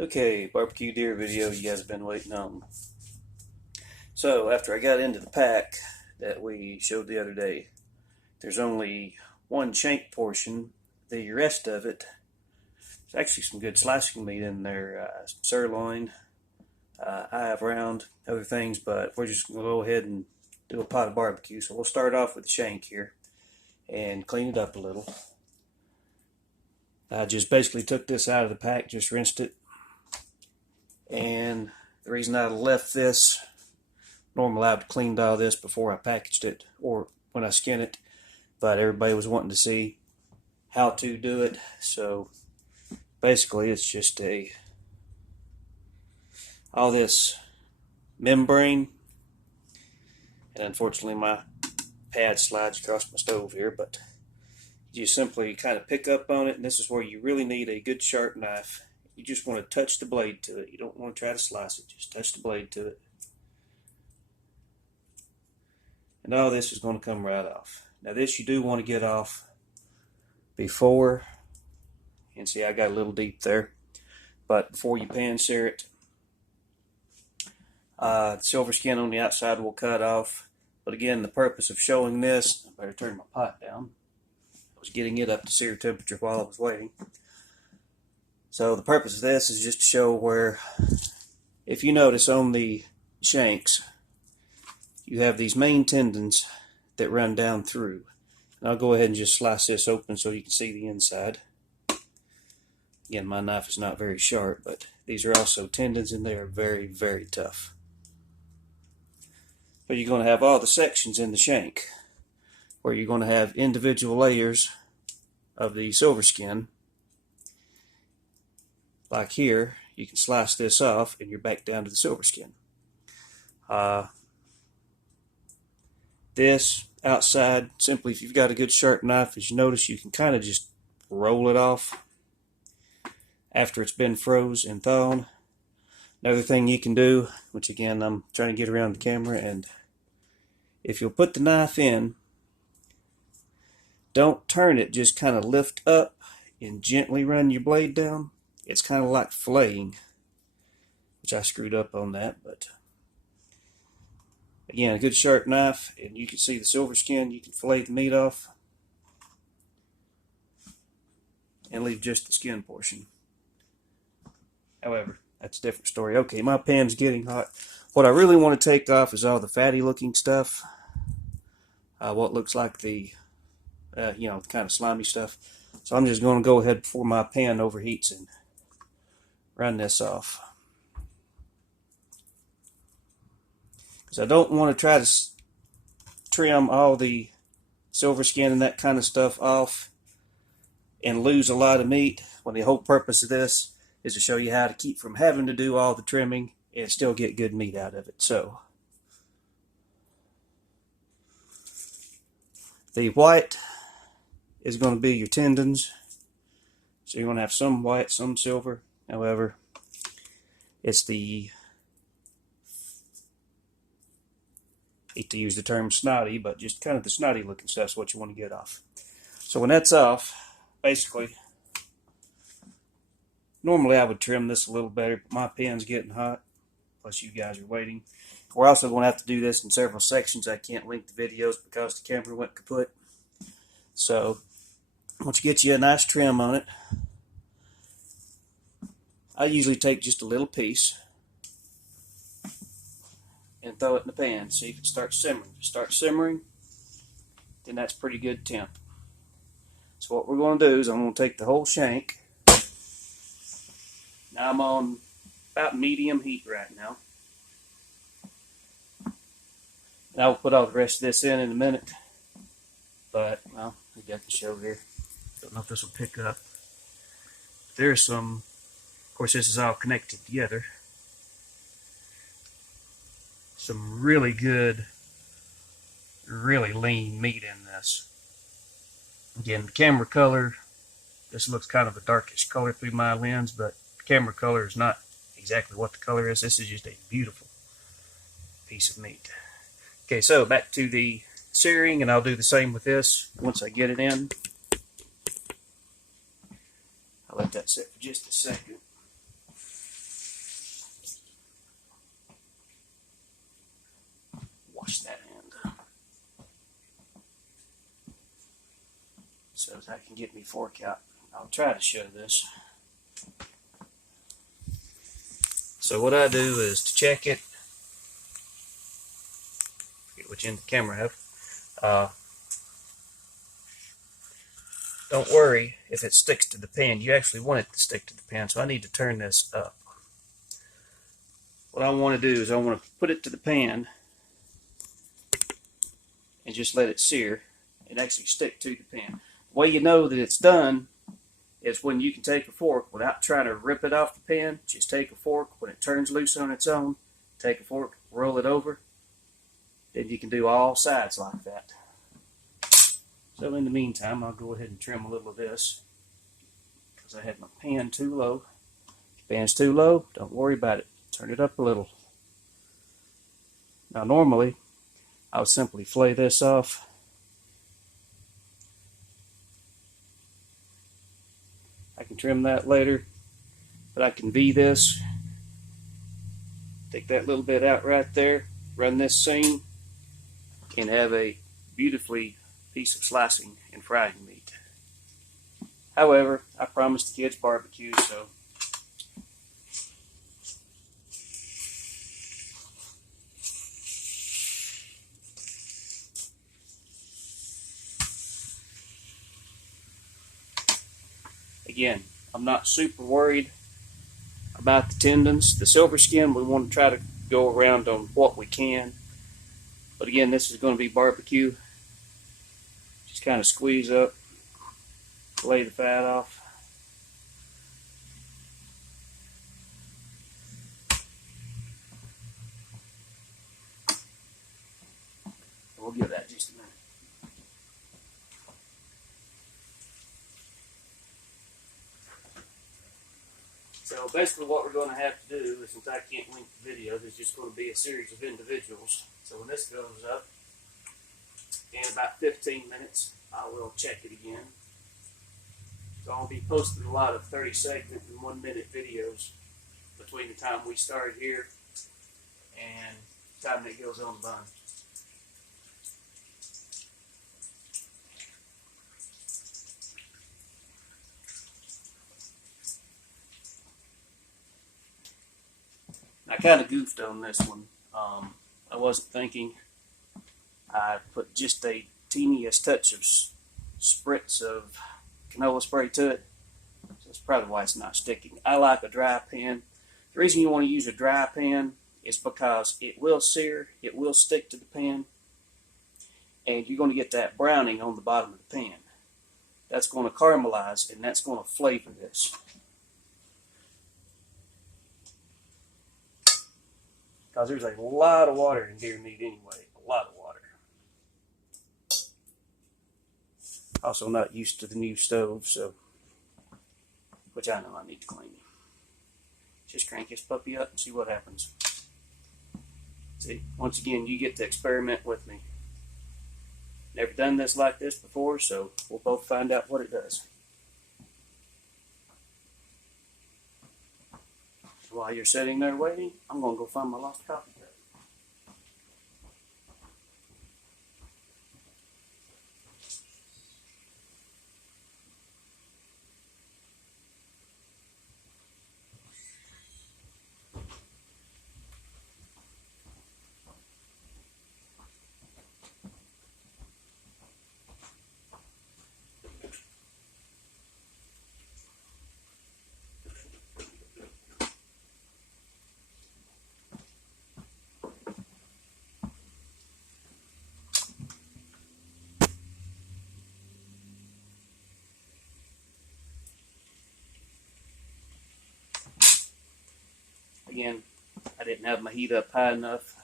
Okay, barbecue deer video you guys have been waiting on. So after I got into the pack that we showed the other day, there's only one shank portion. The rest of it, there's actually some good slicing meat in there. Sirloin, I have round, other things, but we're just going to go ahead and do a pot of barbecue. So we'll start off with the shank here and clean it up a little. I just basically took this out of the pack, just rinsed it. And the reason I left this, normally I would have cleaned all this before I packaged it or when I skin it, but everybody was wanting to see how to do it. So basically it's just all this membrane, and unfortunately my pad slides across my stove here, but you simply kind of pick up on it, and this is where you really need a good sharp knife. You just want to touch the blade to it. You don't want to try to slice it. Just touch the blade to it. And all this is going to come right off. Now this you do want to get off before, and see I got a little deep there, but before you pan sear it. The silver skin on the outside will cut off. But again, the purpose of showing this, I better turn my pot down. I was getting it up to sear temperature while I was waiting. So the purpose of this is just to show where, if you notice on the shanks, you have these main tendons that run down through. And I'll go ahead and just slice this open so you can see the inside. Again, my knife is not very sharp, but these are also tendons and they are very, very tough. But you're going to have all the sections in the shank, where you're going to have individual layers of the silver skin. Like here, you can slice this off and you're back down to the silver skin. This outside, simply if you've got a good sharp knife, as you notice, you can kind of just roll it off after it's been froze and thawed. Another thing you can do, which again I'm trying to get around the camera, and if you'll put the knife in, don't turn it, just kind of lift up and gently run your blade down. It's kind of like filleting, which I screwed up on that, but again, a good sharp knife, and you can see the silver skin. You can fillet the meat off and leave just the skin portion. However, that's a different story. Okay, my pan's getting hot. What I really want to take off is all the fatty looking stuff. What looks like the, kind of slimy stuff. So I'm just going to go ahead before my pan overheats and run this off. Because I don't want to try to trim all the silver skin and that kind of stuff off and lose a lot of meat, when the whole purpose of this is to show you how to keep from having to do all the trimming and still get good meat out of it. So the white is going to be your tendons. So you're going to have some white, some silver. However, it's the, I hate to use the term snotty, but just kind of the snotty looking stuff is what you want to get off. So when that's off, basically, normally I would trim this a little better, but my pan's getting hot, plus you guys are waiting. We're also going to have to do this in several sections. I can't link the videos because the camera went kaput. So once you get you a nice trim on it, I usually take just a little piece and throw it in the pan. See if it starts simmering. If it starts simmering, then that's pretty good temp. So what we're going to do is I'm going to take the whole shank. Now I'm on about medium heat right now. And I will put all the rest of this in a minute. But, well, I got the show here. Don't know if this will pick up. There's some, of course this is all connected together. Some really good, really lean meat in this. Again, the camera color, this looks kind of a darkish color through my lens, but the camera color is not exactly what the color is. This is just a beautiful piece of meat. Okay, so back to the searing, and I'll do the same with this once I get it in. I'll let that sit for just a second. I can get me fork out. I'll try to show this. So what I do is to check it, forget which end the camera have. Don't worry if it sticks to the pan. You actually want it to stick to the pan, so I need to turn this up. What I want to do is I want to put it to the pan and just let it sear and actually stick to the pan. The way you know that it's done is when you can take a fork without trying to rip it off the pan. Just take a fork, when it turns loose on its own, take a fork, roll it over. Then you can do all sides like that. So in the meantime, I'll go ahead and trim a little of this because I had my pan too low. If the pan's too low, don't worry about it. Turn it up a little. Now normally, I would simply flay this off. I can trim that later, but I can V this. Take that little bit out right there, run this seam, and have a beautifully piece of slicing and frying meat. However, I promised the kids barbecue, so again, I'm not super worried about the tendons. The silver skin, we want to try to go around on what we can. But again, this is going to be barbecue. Just kind of squeeze up, lay the fat off. We'll give that just a minute. So basically what we're going to have to do is, since I can't link the video, there's just going to be a series of individuals. So when this goes up, in about 15 minutes, I will check it again. So I'll be posting a lot of 30-second and 1-minute videos between the time we start here and the time that it goes on the bun. I kind of goofed on this one. I wasn't thinking. I put just a teeniest touch of spritz of canola spray to it. So that's probably why it's not sticking. I like a dry pan. The reason you want to use a dry pan is because it will sear, it will stick to the pan, and you're going to get that browning on the bottom of the pan. That's going to caramelize, and that's going to flavor this. Because there's a lot of water in deer meat anyway, a lot of water. Also not used to the new stove, so, which I know I need to clean. Just crank this puppy up and see what happens. See, once again, you get to experiment with me. Never done this like this before, so we'll both find out what it does. While you're sitting there waiting, I'm going to go find my lost coffee cup. Again, I didn't have my heat up high enough.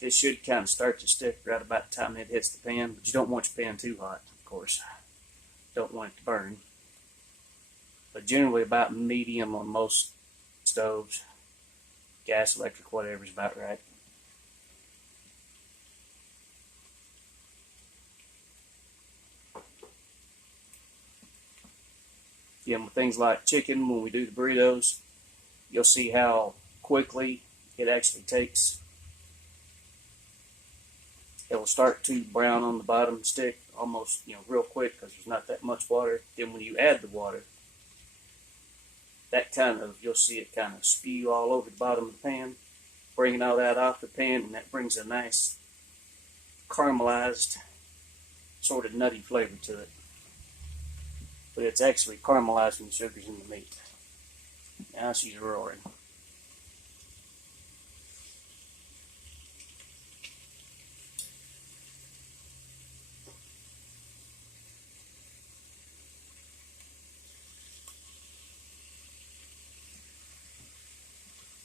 This should kind of start to stick right about the time it hits the pan, but you don't want your pan too hot, of course. Don't want it to burn. But generally about medium on most stoves. Gas, electric, whatever is about right. Again, with things like chicken, when we do the burritos, you'll see how quickly it actually takes. It will start to brown on the bottom stick almost, real quick because there's not that much water. Then when you add the water, that you'll see it kind of spew all over the bottom of the pan, bringing all that off the pan, and that brings a nice caramelized, sort of nutty flavor to it. But it's actually caramelized when the sugar's in the meat. Now she's roaring.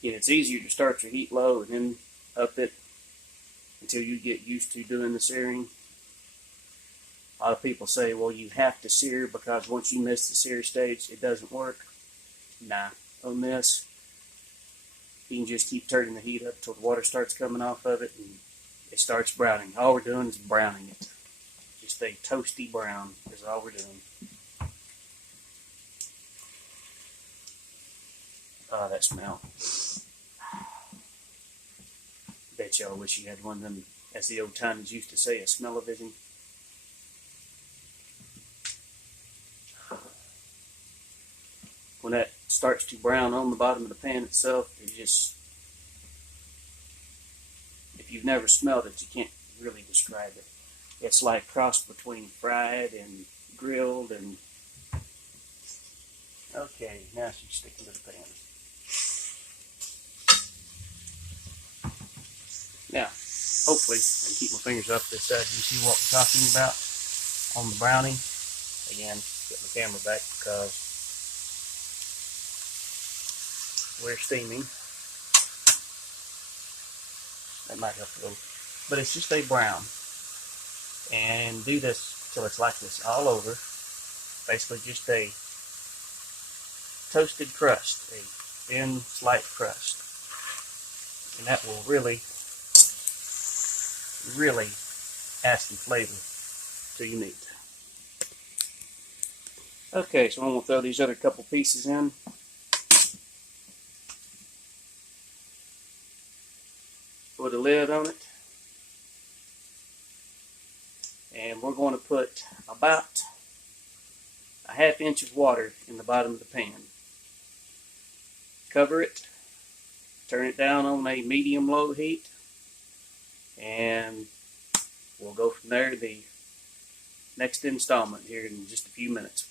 Again, it's easier to start your heat low and then up it until you get used to doing the searing. A lot of people say, well, you have to sear because once you miss the sear stage, it doesn't work. Nah, on this, you can just keep turning the heat up until the water starts coming off of it and it starts browning. All we're doing is browning it. Just a toasty brown is all we're doing. Ah, that smell. Bet y'all wish you had one of them, as the old timers used to say, a smell-o-vision. When that starts to brown on the bottom of the pan itself, it just, if you've never smelled it, you can't really describe it. It's like cross between fried and grilled and... Okay, now she's sticking to the pan. Now, hopefully, I can keep my fingers up this side. You see what we're talking about on the browning. Again, get my camera back because we're steaming. That might help a little. But it's just a brown. And do this till it's like this all over. Basically just a toasted crust, a thin, slight crust. And that will really add some flavor to your meat. Okay, so I'm going to throw these other couple pieces in. Put a lid on it. And we're going to put about a ½ inch of water in the bottom of the pan. Cover it. Turn it down on a medium-low heat. And we'll go from there to the next installment here in just a few minutes.